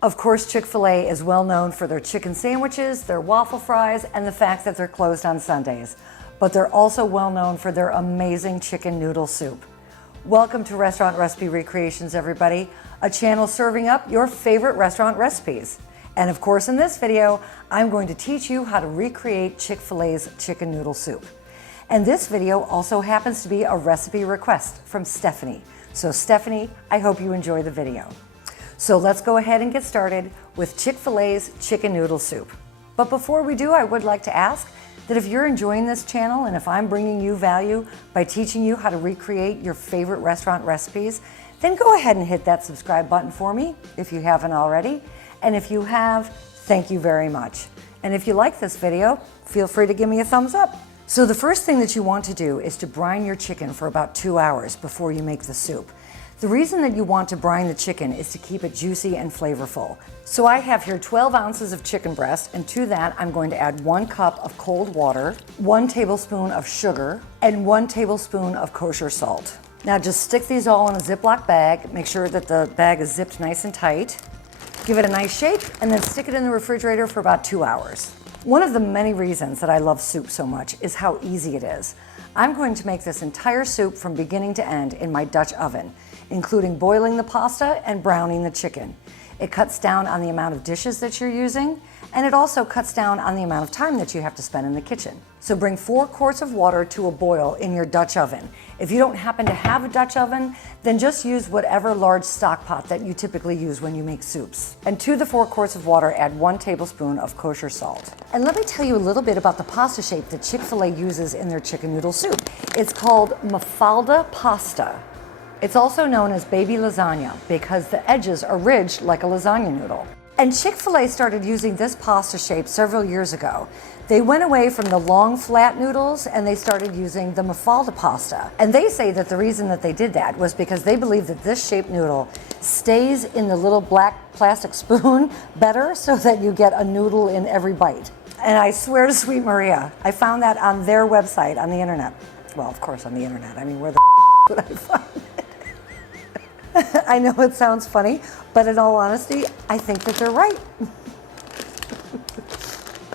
Of course, Chick-fil-A is well known for their chicken sandwiches, their waffle fries, and the fact that they're closed on Sundays. But they're also well known for their amazing chicken noodle soup. Welcome to Restaurant Recipe Recreations, everybody, a channel serving up your favorite restaurant recipes. And of course, in this video, I'm going to teach you how to recreate Chick-fil-A's chicken noodle soup. And this video also happens to be a recipe request from Stephanie. So Stephanie, I hope you enjoy the video. So let's go ahead and get started with Chick-fil-A's chicken noodle soup. But before we do, I would like to ask that if you're enjoying this channel and if I'm bringing you value by teaching you how to recreate your favorite restaurant recipes, then go ahead and hit that subscribe button for me if you haven't already. And if you have, thank you very much. And if you like this video, feel free to give me a thumbs up. So the first thing that you want to do is to brine your chicken for about 2 hours before you make the soup. The reason that you want to brine the chicken is to keep it juicy and flavorful. So I have here 12 ounces of chicken breast, and to that I'm going to add 1 cup of cold water, 1 tablespoon of sugar, and 1 tablespoon of kosher salt. Now just stick these all in a Ziploc bag. Make sure that the bag is zipped nice and tight. Give it a nice shake, and then stick it in the refrigerator for about 2 hours. One of the many reasons that I love soup so much is how easy it is. I'm going to make this entire soup from beginning to end in my Dutch oven, including boiling the pasta and browning the chicken. It cuts down on the amount of dishes that you're using, and it also cuts down on the amount of time that you have to spend in the kitchen. So bring 4 quarts of water to a boil in your Dutch oven. If you don't happen to have a Dutch oven, then just use whatever large stock pot that you typically use when you make soups. And to the 4 quarts of water, add 1 tablespoon of kosher salt. And let me tell you a little bit about the pasta shape that Chick-fil-A uses in their chicken noodle soup. It's called mafalda pasta. It's also known as baby lasagna because the edges are ridged like a lasagna noodle. And Chick-fil-A started using this pasta shape several years ago. They went away from the long flat noodles and they started using the mafalda pasta. And they say that the reason that they did that was because they believe that this shaped noodle stays in the little black plastic spoon better so that you get a noodle in every bite. And I swear to sweet Maria, I found that on their website on the internet. Well, of course on the internet. I mean, where the would I find it? I know it sounds funny, but in all honesty, I think that they're right.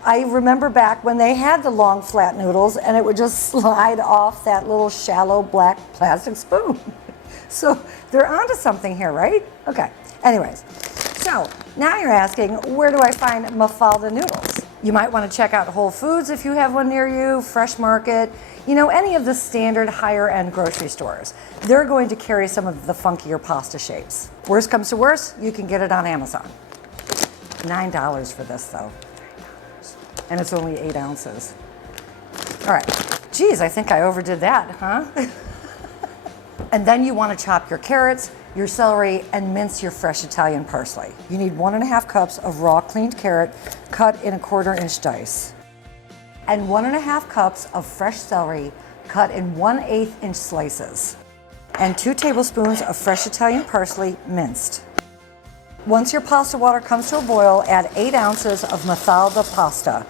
I remember back when they had the long flat noodles and it would just slide off that little shallow black plastic spoon. So they're onto something here, right? Okay, anyways. So now you're asking, where do I find mafalda noodles? You might want to check out Whole Foods if you have one near you, Fresh Market, you know, any of the standard higher end grocery stores. They're going to carry some of the funkier pasta shapes. Worst comes to worst, you can get it on Amazon. $9 for this though. And it's only 8 ounces. All right, geez, I think I overdid that, huh? And then you want to chop your carrots, your celery, and mince your fresh Italian parsley. You need 1½ cups of raw cleaned carrot cut in 1/4 inch dice. And 1½ cups of fresh celery cut in 1/8 inch slices. And 2 tablespoons of fresh Italian parsley minced. Once your pasta water comes to a boil, add 8 ounces of mafalda pasta.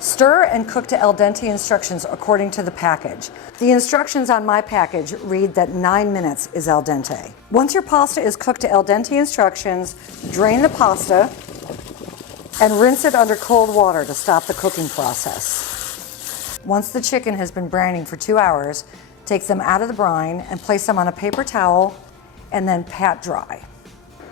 Stir and cook to al dente instructions according to the package. The instructions on my package read that 9 minutes is al dente. Once your pasta is cooked to al dente instructions, drain the pasta and rinse it under cold water to stop the cooking process. Once the chicken has been brining for 2 hours, take them out of the brine and place them on a paper towel and then pat dry.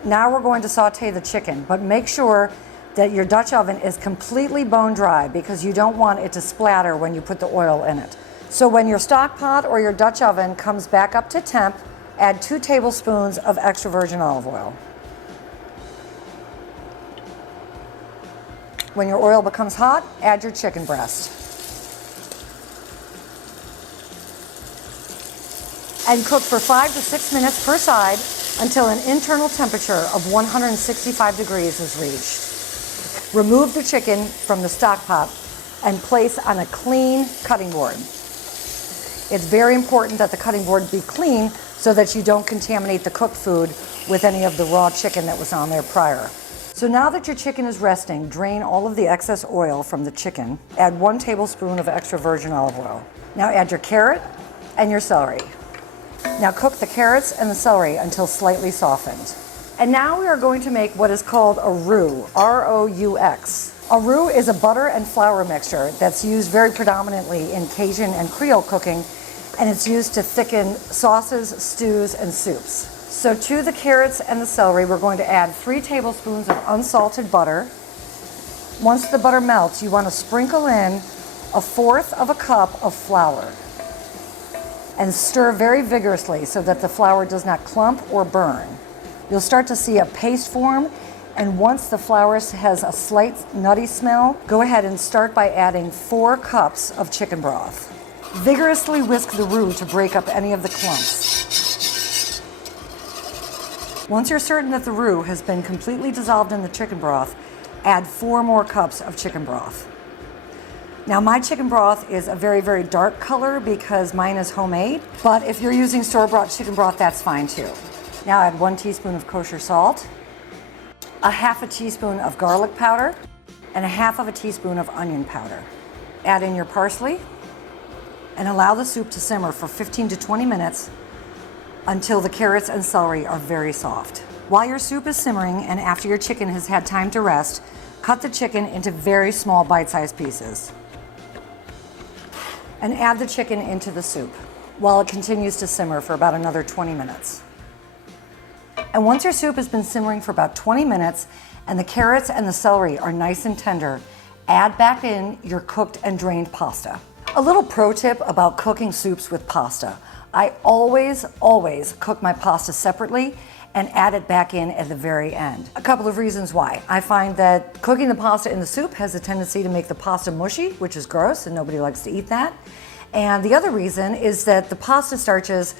Now we're going to saute the chicken, but make sure that your Dutch oven is completely bone dry because you don't want it to splatter when you put the oil in it. So when your stock pot or your Dutch oven comes back up to temp, add 2 tablespoons of extra virgin olive oil. When your oil becomes hot, add your chicken breast. And cook for 5 to 6 minutes per side until an internal temperature of 165 degrees is reached. Remove the chicken from the stock pot and place on a clean cutting board. It's very important that the cutting board be clean so that you don't contaminate the cooked food with any of the raw chicken that was on there prior. So now that your chicken is resting, drain all of the excess oil from the chicken. Add 1 tablespoon of extra virgin olive oil. Now add your carrot and your celery. Now cook the carrots and the celery until slightly softened. And now we are going to make what is called a roux, R-O-U-X. A roux is a butter and flour mixture that's used very predominantly in Cajun and Creole cooking, and it's used to thicken sauces, stews, and soups. So to the carrots and the celery, we're going to add 3 tablespoons of unsalted butter. Once the butter melts, you want to sprinkle in 1/4 of a cup of flour and stir very vigorously so that the flour does not clump or burn. You'll start to see a paste form, and once the flour has a slight nutty smell, go ahead and start by adding 4 cups of chicken broth. Vigorously whisk the roux to break up any of the clumps. Once you're certain that the roux has been completely dissolved in the chicken broth, add 4 more cups of chicken broth. Now my chicken broth is a very, very dark color because mine is homemade, but if you're using store-bought chicken broth, that's fine too. Now add 1 teaspoon of kosher salt, 1/2 teaspoon of garlic powder, and 1/2 teaspoon of onion powder. Add in your parsley and allow the soup to simmer for 15 to 20 minutes until the carrots and celery are very soft. While your soup is simmering and after your chicken has had time to rest, cut the chicken into very small bite-sized pieces and add the chicken into the soup while it continues to simmer for about another 20 minutes. And once your soup has been simmering for about 20 minutes and the carrots and the celery are nice and tender, add back in your cooked and drained pasta. A little pro tip about cooking soups with pasta. I always cook my pasta separately and add it back in at the very end. A couple of reasons why. I find that cooking the pasta in the soup has a tendency to make the pasta mushy, which is gross and nobody likes to eat that. And the other reason is that the pasta starches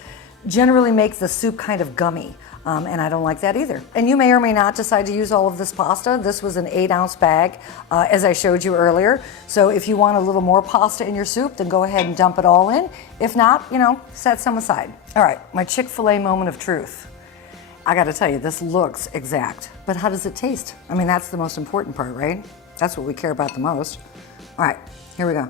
generally make the soup kind of gummy. And I don't like that either. And you may or may not decide to use all of this pasta. This was an 8-ounce bag, as I showed you earlier. So if you want a little more pasta in your soup, then go ahead and dump it all in. If not, set some aside. All right, my Chick-fil-A moment of truth. I gotta tell you, this looks exact, but how does it taste? I mean, that's the most important part, right? That's what we care about the most. All right, here we go.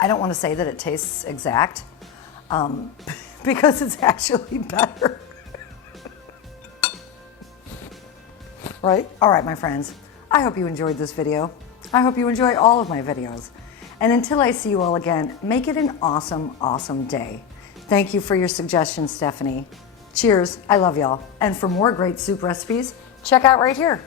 I don't want to say that it tastes exact, because it's actually better. Right? All right, my friends, I hope you enjoyed this video. I hope you enjoy all of my videos. And until I see you all again, make it an awesome, awesome day. Thank you for your suggestions, Stephanie. Cheers, I love y'all. And for more great soup recipes, check out right here.